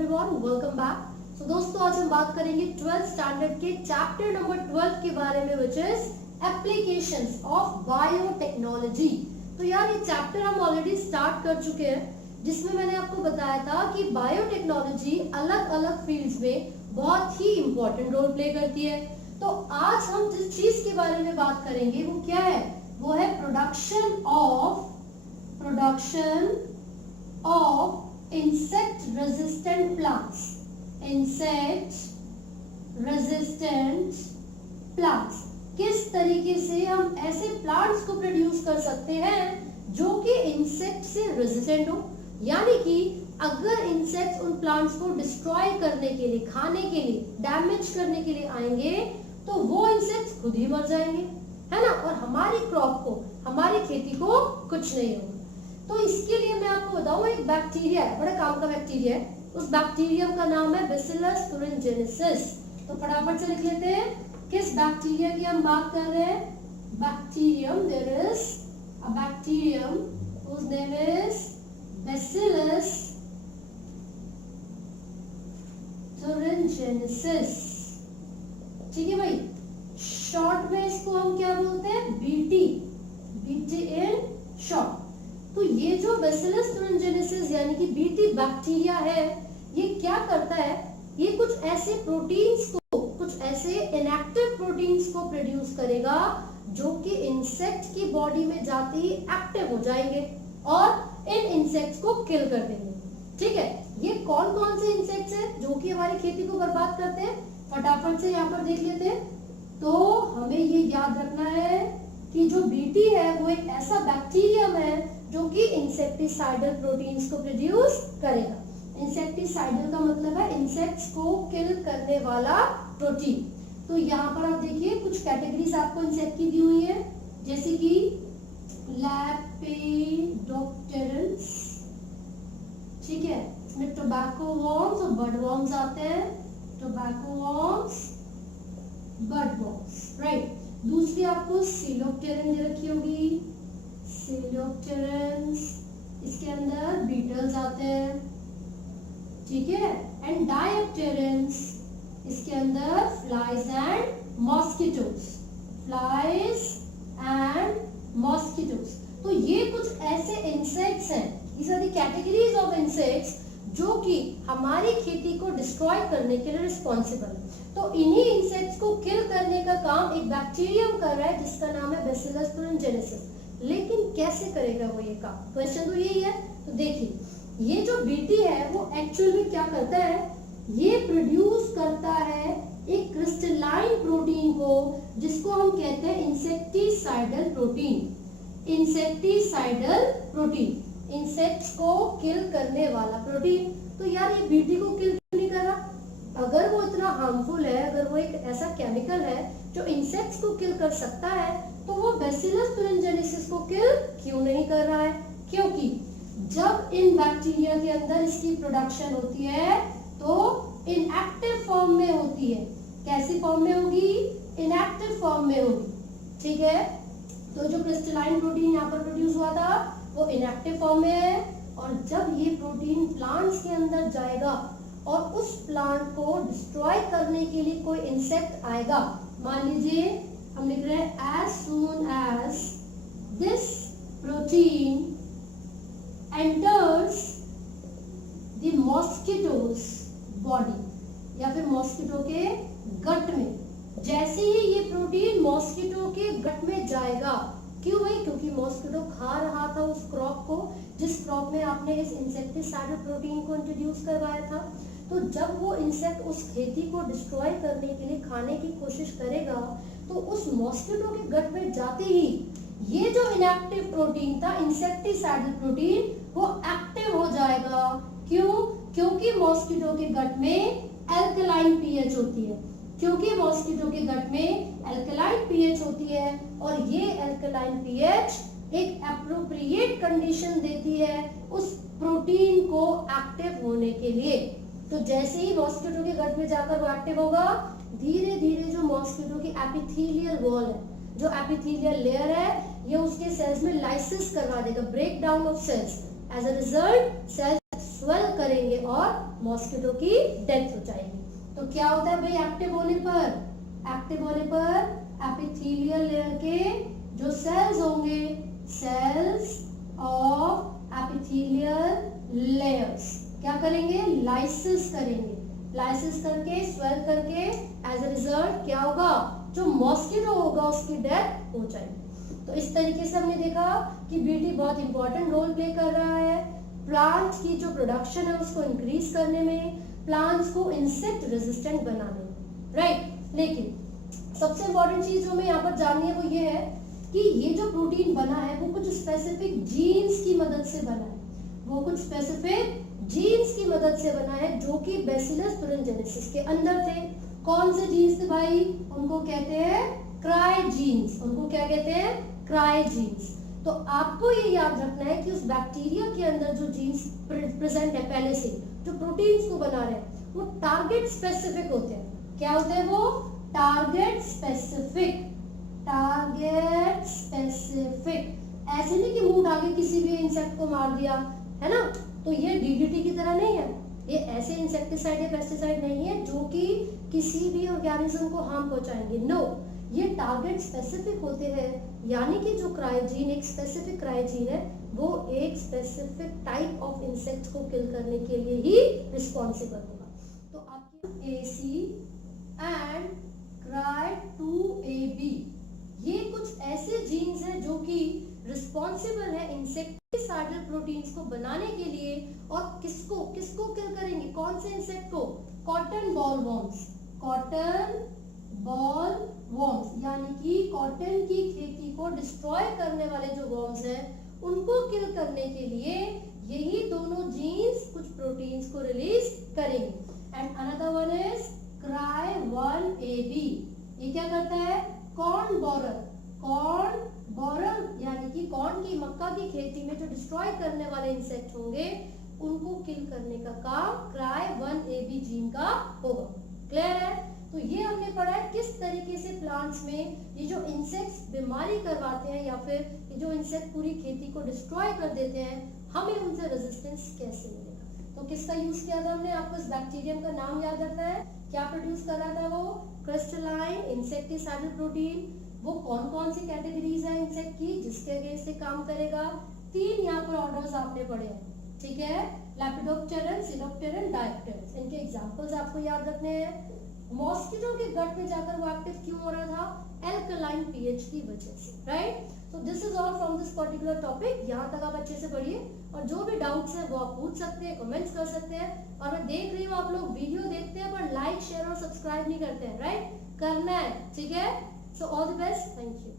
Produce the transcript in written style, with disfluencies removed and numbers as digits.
Everyone, welcome back. सो दोस्तों, आज हम बात करेंगे 12th स्टैंडर्ड के चैप्टर नंबर 12 के बारे में, which is applications of biotechnology. तो यार, ये चैप्टर हम ऑलरेडी स्टार्ट कर चुके हैं, जिसमें मैंने आपको बताया था कि बायोटेक्नोलॉजी अलग अलग फील्ड्स में बहुत ही इंपॉर्टेंट रोल प्ले करती है। तो आज हम जिस चीज के बारे में बात करेंगे वो क्या है? वो है production of insect resistant plants। किस तरीके से हम ऐसे प्लांट्स को प्रोड्यूस कर सकते हैं जो कि इंसेक्ट से रेजिस्टेंट हो, यानी कि अगर इंसेक्ट्स उन प्लांट्स को डिस्ट्रॉय करने के लिए, खाने के लिए, डैमेज करने के लिए आएंगे तो वो इंसेक्ट्स खुद ही मर जाएंगे, है ना, और हमारी क्रॉप को, हमारी खेती को कुछ नहीं होगा। तो इसके लिए मैं आपको बताऊं, एक बैक्टीरिया है, बड़े काम का बैक्टीरिया है। उस बैक्टीरियम का नाम है बैसिलस thuringiensis। तो फटाफट से लिख लेते हैं, किस बैक्टीरिया की हम बात कर रहे हैं? Bacterium, there is a bacterium whose name is Bacillus thuringiensis। ठीक है भाई, शॉर्ट में इसको हम क्या बोलते हैं? BT in short. तो ये जो बैसिलस thuringiensis यानी कि बीटी बैक्टीरिया है, ये क्या करता है? ये कुछ ऐसे प्रोटीन्स को, कुछ ऐसे इनएक्टिव प्रोटीन्स को प्रोड्यूस करेगा जो कि इंसेक्ट की बॉडी में जाते ही एक्टिव हो जाएंगे और इन इंसेक्ट्स को किल कर देंगे। ठीक है, ये कौन कौन से इंसेक्ट्स हैं जो कि हमारी खेती को बर्बाद करते हैं? फटाफट से यहाँ पर देख लेते हैं। तो हमें ये याद रखना है कि जो बीटी है वो एक ऐसा बैक्टीरियम है जो कि इंसेक्टिसाइडल प्रोटीन्स को प्रोड्यूस करेगा। इंसेक्टिसाइडल का मतलब है इंसेक्ट्स को किल करने वाला प्रोटीन। तो यहाँ पर आप देखिए कुछ कैटेगरीज आपको इंसेक्ट की दी हुई है, जैसे कि लैपिडोप्टेरन्स, ठीक है, इसमें टोबैको वॉर्म्स और बर्ड वॉर्म्स आते हैं। Tobacco worms, bird worms, right. दूसरी आपको सिलोप्टेरन दे रखी होगी, सिलोप्टेरन्स, इसके अंदर बीटल्स आते हैं, ठीक है, एंड डायोप्टेरन्स, इसके अंदर flies and mosquitoes, flies and mosquitoes. तो ये कुछ ऐसे इंसेक्ट्स हैं, these are the categories of insects जो कि हमारी खेती को डिस्ट्रॉय करने के लिए रिस्पॉन्सिबल है। तो इन्हीं इंसेक्ट्स को किल करने का काम एक बैक्टीरियम कर रहा है जिसका नाम है बैसिलस thuringiensis। लेकिन कैसे करेगा वो ये काम? क्वेश्चन तो यही है। तो देखिए, ये जो बीटी है वो एक्चुअल में क्या करता है? ये प्रोड्यूस करता है एक क्रिस्टलाइन प्रोटीन को, जिसको हम कहते हैं insecticidal protein. Insecticidal protein, insects को किल करने वाला प्रोटीन। तो यार, ये बीटी को किल क्यों नहीं कर रहा? अगर वो इतना हार्मफुल है, अगर वो एक ऐसा केमिकल है जो इंसेक्ट्स को किल कर सकता है, तो वो बैसिलस thuringiensis को किल क्यों नहीं कर रहा है? क्योंकि जब इन बैक्टीरिया के अंदर इसकी प्रोडक्शन होती है तो इनएक्टिव फॉर्म में होती है। कैसी फॉर्म में होगी? इनएक्टिव फॉर्म में होगी, ठीक है। तो जो क्रिस्टलाइन प्रोटीन यहाँ पर प्रोड्यूस हुआ था वो इनएक्टिव फॉर्म में है, और जब ये प्रोटीन प्लांट्स के अंदर जाएगा और उस प्लांट को डिस्ट्रॉय करने के लिए कोई इंसेक्ट आएगा, मान लीजिए हम लिख रहे हैं as soon as this protein enters the mosquito's body, या फिर मॉस्किटो के गट में, जैसे ही ये प्रोटीन मॉस्किटो के गट में जाएगा, क्यों भाई? क्योंकि मॉस्किटो खा रहा था उस क्रॉप को जिस क्रॉप में आपने इस इंसेक्टिसाइडल प्रोटीन को इंट्रोड्यूस करवाया था। तो जब वो इंसेक्ट उस खेती को डिस्ट्रॉय करने के लिए खाने की कोशिश करेगा, तो उस मॉस्किटो के गट में जाते ही ये जो इनएक्टिव प्रोटीन था, इंसेक्टिसाइडल प्रोटीन, वो एक्टिव हो जाएगा। क्यों? क्योंकि मॉस्किटो के गट में एल्कलाइन पीएच होती है, क्योंकि मॉस्किटो के गट में एल्कलाइन पीएच होती है, और ये एल्कलाइन पीएच एक एप्रोप्रिएट कंडीशन देती है उस प्रोटीन को एक्टिव होने के लिए। तो जैसे ही मॉस्किटो के गट में जाकर वो एक्टिव होगा, धीरे धीरे जो मॉस्किटो की एपिथेलियल वॉल है, जो एपिथेलियल लेयर है, ये उसके सेल्स में लाइसिस करवा देगा, break down of cells. As a result cells swell करेंगे और मॉस्किटो की डेथ हो जाएगी। तो क्या होता है भाई एक्टिव होने पर एपिथेलियल लेयर के जो सेल्स होंगे, सेल्स ऑफ एपिथेलियल लेयर्स क्या करेंगे, लाइसिस करेंगे, लाइसिस करके स्वेल करके एज अ रिजल्ट क्या होगा, जो मॉस्किटो होगा उसकी डेथ हो जाएगी। तो इस तरीके से हमने देखा कि बीटी बहुत इंपॉर्टेंट रोल प्ले कर रहा है प्लांट की जो प्रोडक्शन है उसको इंक्रीज करने में, प्लांट्स को इंसेक्ट रेजिस्टेंट बनाने में, राइट। लेकिन सबसे इंपॉर्टेंट चीज जो हमें यहाँ पर जाननी है वो ये है कि ये जो प्रोटीन बना है वो कुछ स्पेसिफिक जीन्स की मदद से बना है, वो कुछ स्पेसिफिक जीन्स की मदद से बना है जो कि बैसिलस thuringiensis के अंदर थे। कौन से जीन्स थे भाई, उनको कहते हैं क्राई जीन्स, उनको क्या कहते हैं, क्राई जीन्स। तो आपको ये याद रखना है कि उस बैक्टीरिया के अंदर जो जीन्स प्रेजेंट है पहले से, जो प्रोटीन्स को बना रहे हैं, वो टारगेट स्पेसिफिक होते हैं। क्या होते हैं वो, टारगेट स्पेसिफिक, टारगेट स्पेसिफिक। ऐसे नहीं कि मुंह उठा के किसी भी इंसेक्ट को मार दिया, है ना। तो ये डीडीटी की तरह नहीं है, ये ऐसे इंसेक्टिसाइड या पेस्टिसाइड नहीं है जो कि किसी भी ऑर्गेनिज्म को हार्म पहुंचाएंगे। नो, ये टारगेट स्पेसिफिक होते हैं, यानी कि जो क्रायोजीन एक स्पेसिफिक क्रायोजीन है वो एक स्पेसिफिक टाइप ऑफ इंसेक्ट को किल करने के लिए ही रिस्पॉन्सिबल होगा। तो आपके AC एंड Cry2AB ये कुछ ऐसे जीन्स हैं जो कि रिस्पॉन्सिबल है इंसेक्टिसाइडल प्रोटीन्स को बनाने के लिए, और किसको किसको किल करेंगे, कौन से इंसेक्ट को, cotton ball worms, cotton ball worms, यानी कि कॉटन की खेती को डिस्ट्रॉय करने वाले जो वॉर्म्स हैं उनको किल करने के लिए यही दोनों जीन्स कुछ प्रोटीन्स को रिलीज करेंगे। And another one is Cry1AB, ये क्या करता है, कॉर्न बोरर, कॉर्न बोरर यानी कि कॉर्न की, मक्का की खेती में जो डिस्ट्रॉय करने वाले इंसेक्ट होंगे उनको किल करने का काम Cry1AB जीन का होगा। क्लियर है। तो ये हमने पढ़ा है किस तरीके से प्लांट्स में ये जो इंसेक्ट्स बीमारी करवाते हैं या फिर ये जो इंसेक्ट पूरी खेती को डिस्ट्रॉय कर देते हैं, हमें उनसे रेजिस्टेंस कैसे मिलेगा। तो किसका यूज किया था हमने, आपको इस बैक्टीरियम का नाम याद रखना है, क्या प्रोड्यूस कर रहा था वो, क्रिस्टलाइन इंसेक्टिसाइडल प्रोटीन। वो कौन कौन सी कैटेगरीज है इंसेक्ट की जिसके अगेंस्ट से काम करेगा, 3 यहाँ पर ऑर्डर्स आपने पढ़े हैं, ठीक है, लेपिडोप्टेरन, सिनोप्टेरन, डायप्टेरन। इनके एग्जांपल्स आपको याद रखने हैं। मॉस्किटो के गट में जाकर वो एक्टिव क्यों हो रहा था, एल्कलाइन पीएच की वजह से, right. So this is all from this particular topic. यहाँ तक आप अच्छे से पढ़िए और जो भी डाउट्स है वो आप पूछ सकते हैं, कमेंट्स कर सकते हैं। और मैं देख रही हूँ आप लोग वीडियो देखते हैं पर लाइक शेयर और सब्सक्राइब नहीं करते हैं, राइट, करना है, ठीक है। So all the best, thank you.